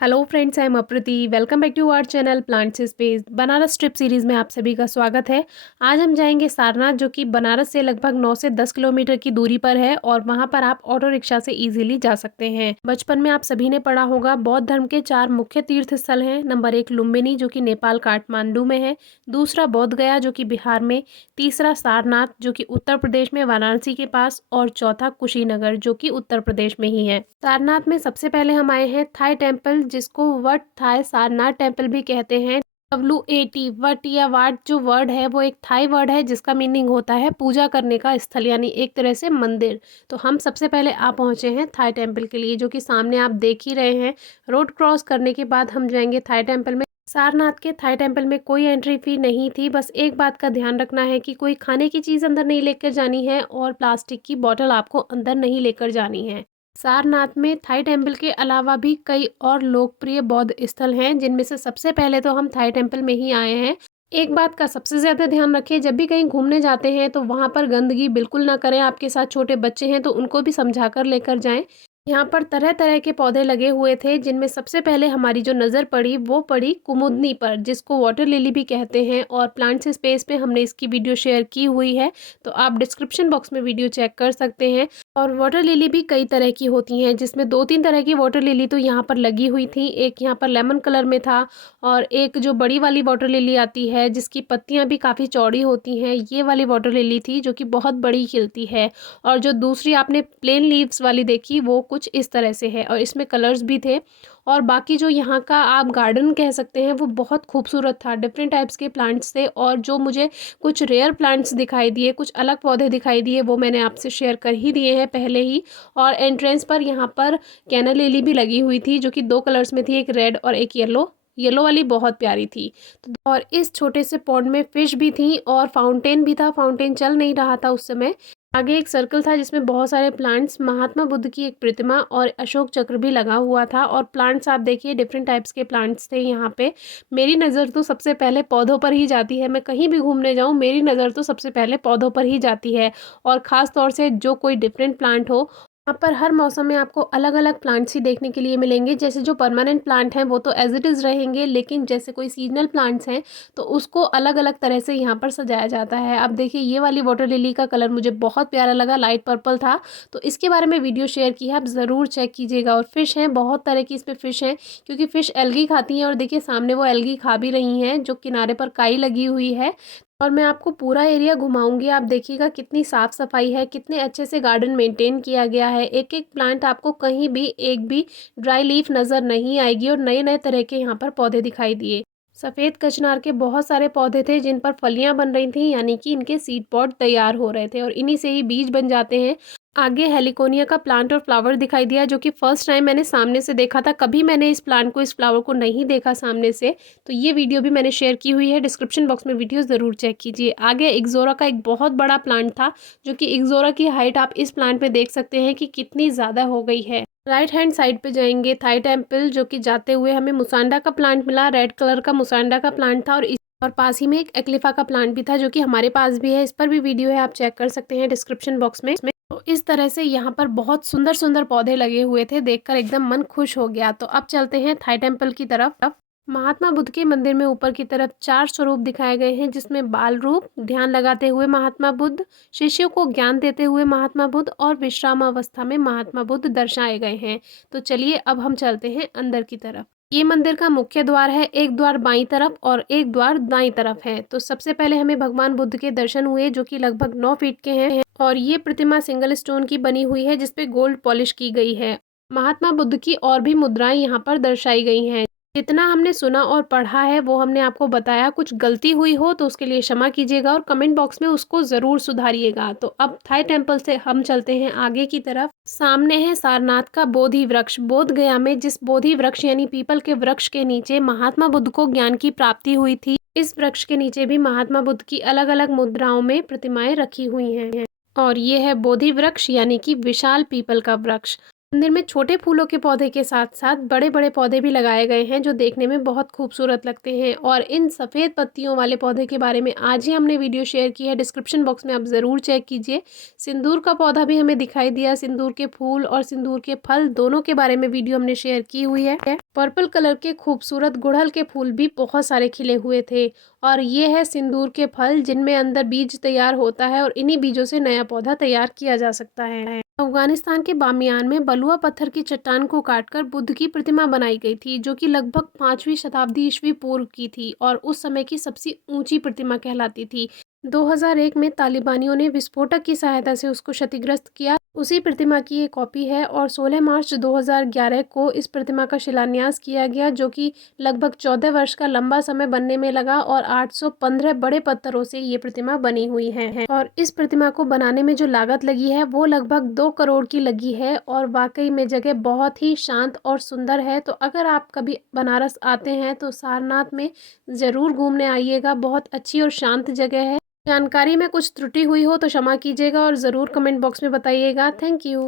Hello friends, I am Apriti. Welcome back to our channel plant से space. Banaras trip series में आप सभी का स्वागत है। आज हम जाएंगे सारनाथ, जो कि बनारस से लगभग 9 से 10 किलोमीटर की दूरी पर है और वहां पर आप ऑटो रिक्शा से इजीली जा सकते हैं। बचपन में आप सभी ने पढ़ा होगा, बौद्ध धर्म के 4 मुख्य तीर्थ स्थल हैं। नंबर 1 लुम्बिनी, जो कि नेपाल काठमांडू में है। दूसरा बोध गया, जो कि बिहार में। तीसरा सारनाथ, जो कि उत्तर प्रदेश में वाराणसी के पास। और चौथा कुशीनगर, जो कि उत्तर प्रदेश में ही है। सारनाथ में सबसे पहले हम आए हैं थाई टेम्पल, जिसको वट थाई सारनाथ टेम्पल भी कहते हैं। WAT वट या वाट जो वर्ड है वो एक थाई वर्ड है, जिसका मीनिंग होता है पूजा करने का स्थल, यानी एक तरह से मंदिर। तो हम सबसे पहले आ पहुंचे हैं थाई टेम्पल के लिए, जो कि सामने आप देख ही रहे हैं। रोड क्रॉस करने के बाद हम जाएंगे थाई टेम्पल में। सारनाथ के थाई टेम्पल में कोई एंट्री फी नहीं थी। बस एक बात का ध्यान रखना है कि कोई खाने की चीज़ अंदर नहीं लेकर जानी है और प्लास्टिक की बोतल आपको अंदर नहीं लेकर जानी है। सारनाथ में थाई टेम्पल के अलावा भी कई और लोकप्रिय बौद्ध स्थल हैं, जिनमें से सबसे पहले तो हम थाई टेम्पल में ही आए हैं। एक बात का सबसे ज़्यादा ध्यान रखें, जब भी कहीं घूमने जाते हैं तो वहाँ पर गंदगी बिल्कुल ना करें। आपके साथ छोटे बच्चे हैं तो उनको भी समझा कर लेकर जाएं। यहाँ पर तरह तरह के पौधे लगे हुए थे, जिनमें सबसे पहले हमारी जो नज़र पड़ी वो पड़ी कुमुदनी पर, जिसको वाटर लिली भी कहते हैं। और प्लांट्स स्पेस पे हमने इसकी वीडियो शेयर की हुई है, तो आप डिस्क्रिप्शन बॉक्स में वीडियो चेक कर सकते हैं। और वाटर लिली भी कई तरह की होती हैं, जिसमें 2-3 तरह की वाटर लिली तो यहाँ पर लगी हुई थी। एक यहाँ पर लेमन कलर में था, और एक जो बड़ी वाली वाटर लिली आती है जिसकी पत्तियाँ भी काफ़ी चौड़ी होती हैं, ये वाली वाटर लिली थी, जो कि बहुत बड़ी खिलती है। और जो दूसरी आपने प्लेन लीव्स वाली देखी वो कुछ इस तरह से है, और इसमें कलर्स भी थे। और बाकी जो यहाँ का आप गार्डन कह सकते हैं वो बहुत खूबसूरत था। डिफरेंट टाइप्स के प्लांट्स थे, और जो मुझे कुछ रेयर प्लांट्स दिखाई दिए, कुछ अलग पौधे दिखाई दिए, वो मैंने आपसे शेयर कर ही दिए हैं पहले ही। और एंट्रेंस पर यहाँ पर कैना लिली भी लगी हुई थी, जो कि 2 कलर्स में थी, एक रेड और एक येलो। येलो वाली बहुत प्यारी थी। और इस छोटे से पॉन्ड में फिश भी थी, और फाउंटेन भी था। फाउंटेन चल नहीं रहा था उस समय। आगे एक सर्कल था जिसमें बहुत सारे प्लांट्स, महात्मा बुद्ध की एक प्रतिमा और अशोक चक्र भी लगा हुआ था। और प्लांट्स आप देखिए, डिफरेंट टाइप्स के प्लांट्स थे यहाँ पे। मेरी नज़र तो सबसे पहले पौधों पर ही जाती है। मैं कहीं भी घूमने जाऊँ, मेरी नज़र तो सबसे पहले पौधों पर ही जाती है। और ख़ास तौर से जो कोई डिफरेंट प्लांट हो। यहाँ पर हर मौसम में आपको अलग अलग प्लांट्स ही देखने के लिए मिलेंगे। जैसे जो परमानेंट प्लांट हैं वो तो एज इट इज़ रहेंगे, लेकिन जैसे कोई सीजनल प्लांट्स हैं तो उसको अलग अलग तरह से यहाँ पर सजाया जाता है। अब देखिए, ये वाली वाटर लिली का कलर मुझे बहुत प्यारा लगा, लाइट पर्पल था। तो इसके बारे में वीडियो शेयर की है, आप ज़रूर चेक कीजिएगा। और फिश हैं, बहुत तरह की इसमें फ़िश हैं, क्योंकि फ़िश एल्गी खाती हैं। और देखिए सामने वो एल्गी खा भी रही हैं, जो किनारे पर काई लगी हुई है। और मैं आपको पूरा एरिया घुमाऊंगी, आप देखिएगा कितनी साफ़ सफाई है, कितने अच्छे से गार्डन मेंटेन किया गया है। एक एक प्लांट आपको कहीं भी एक भी ड्राई लीफ नज़र नहीं आएगी, और नए नए तरह के यहाँ पर पौधे दिखाई दिए। सफ़ेद कचनार के बहुत सारे पौधे थे जिन पर फलियां बन रही थी, यानी कि इनके सीड पॉड तैयार हो रहे थे, और इन्हीं से ही बीज बन जाते हैं। आगे हेलिकोनिया का प्लांट और फ्लावर दिखाई दिया, जो कि फर्स्ट टाइम मैंने सामने से देखा था। कभी मैंने इस प्लांट को, इस फ्लावर को नहीं देखा सामने से। तो ये वीडियो भी मैंने शेयर की हुई है, डिस्क्रिप्शन बॉक्स में वीडियो ज़रूर चेक कीजिए। आगे इग्जोरा का एक बहुत बड़ा प्लांट था, जो कि इग्जोरा की हाइट आप इस प्लांट में देख सकते हैं कि कितनी ज़्यादा हो गई है। राइट हैंड साइड पे जाएंगे थाई टेम्पल, जो कि जाते हुए हमें मुसांडा का प्लांट मिला। रेड कलर का मुसांडा का प्लांट था, और पास ही में एक एक्लिफा का प्लांट भी था, जो कि हमारे पास भी है। इस पर भी वीडियो है, आप चेक कर सकते हैं डिस्क्रिप्शन बॉक्स में। तो इस तरह से यहाँ पर बहुत सुंदर सुंदर पौधे लगे हुए थे, देखकर एकदम मन खुश हो गया। तो अब चलते हैं थाई टेम्पल की तरफ। महात्मा बुद्ध के मंदिर में ऊपर की तरफ 4 स्वरूप दिखाए गए हैं, जिसमें बाल रूप, ध्यान लगाते हुए महात्मा बुद्ध, शिष्यों को ज्ञान देते हुए महात्मा बुद्ध, और विश्राम अवस्था में महात्मा बुद्ध दर्शाए गए हैं। तो चलिए अब हम चलते हैं अंदर की तरफ। ये मंदिर का मुख्य द्वार है। एक द्वार बाईं तरफ और एक द्वार दाईं तरफ है। तो सबसे पहले हमें भगवान बुद्ध के दर्शन हुए, जो कि लगभग 9 फीट के हैं। और ये प्रतिमा सिंगल स्टोन की बनी हुई है, जिसपे गोल्ड पॉलिश की गई है। महात्मा बुद्ध की और भी मुद्राएं यहाँ पर दर्शाई गई हैं। जितना हमने सुना और पढ़ा है वो हमने आपको बताया। कुछ गलती हुई हो तो उसके लिए क्षमा कीजिएगा, और कमेंट बॉक्स में उसको ज़रूर सुधारिएगा। तो अब थाई टेम्पल से हम चलते हैं आगे की तरफ। सामने है सारनाथ का बोधि वृक्ष। बोध गया में जिस बोधि वृक्ष यानी पीपल के वृक्ष के नीचे महात्मा बुद्ध को ज्ञान की प्राप्ति हुई थी, इस वृक्ष के नीचे भी महात्मा बुद्ध की अलग अलग मुद्राओं में प्रतिमाएं रखी हुई हैं। और ये है बोधि वृक्ष, यानी कि विशाल पीपल का वृक्ष। मंदिर में छोटे फूलों के पौधे के साथ-साथ बड़े-बड़े पौधे भी लगाए गए हैं जो देखने में बहुत खूबसूरत लगते हैं और इन सफ़ेद पत्तियों वाले पौधे के बारे में आज ही हमने वीडियो शेयर की है, डिस्क्रिप्शन बॉक्स में आप ज़रूर चेक कीजिए। सिंदूर का पौधा भी हमें दिखाई दिया, सिंदूर के फूल और सिंदूर के फल दोनों के बारे में वीडियो हमने शेयर की हुई है। पर्पल कलर के खूबसूरत गुड़हल के फूल भी बहुत सारे खिले हुए थे और ये है सिंदूर के फल जिनमें अंदर बीज तैयार होता है और इन्हीं बीजों से नया पौधा तैयार किया जा सकता है। अफगानिस्तान के बामियान में बलुआ पत्थर की चट्टान को काटकर बुद्ध की प्रतिमा बनाई गई थी जो कि लगभग 5वीं शताब्दी ईस्वी पूर्व की थी और उस समय की सबसे ऊंची प्रतिमा कहलाती थी। 2001 में तालिबानियों ने विस्फोटक की सहायता से उसको क्षतिग्रस्त किया। उसी प्रतिमा की एक कॉपी है और 16 मार्च 2011 को इस प्रतिमा का शिलान्यास किया गया जो कि लगभग 14 वर्ष का लंबा समय बनने में लगा और 815 बड़े पत्थरों से ये प्रतिमा बनी हुई है और इस प्रतिमा को बनाने में जो लागत लगी है वो लगभग 2 करोड़ की लगी है और वाकई में जगह बहुत ही शांत और सुंदर है। तो अगर आप कभी बनारस आते हैं तो सारनाथ में ज़रूर घूमने आइएगा, बहुत अच्छी और शांत जगह है। जानकारी में कुछ त्रुटि हुई हो तो क्षमा कीजिएगा और ज़रूर कमेंट बॉक्स में बताइएगा। Thank you.